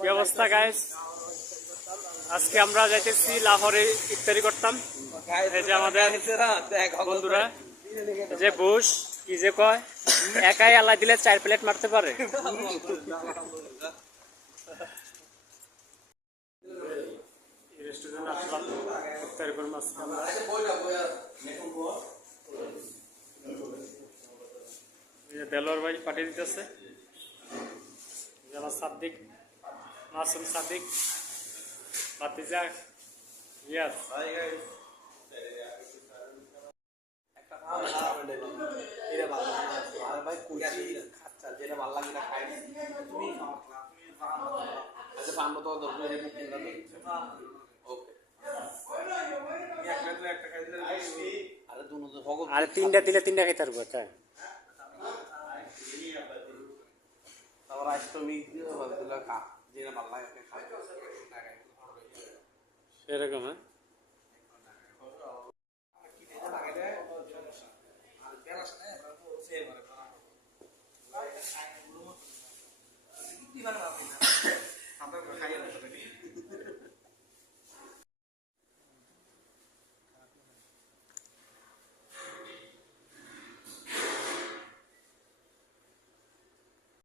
কি অবস্থা গাইস? আজকে আমরা যাইতেছি লাহোরে ইফতারি করতাম। এই যে আমাদের বন্ধুরা, যে বুশ কি যে কয়, একাই আল্লাহ দিলে 4 প্লেট মারতে পারে। রেস্টুরেন্ট আসলাম, ইফতারি করবো আজকে আমরা। দেলোয়ার ভাই পাঠিয়ে দিতেছে, আমার সাদ্দিক, মাসুম সাদ্দিক, ভাতিজা ইয়াস। আর তিনটা দিলে তিনটা খাইতে পারবো, তাই সেরকম। হ্যাঁ,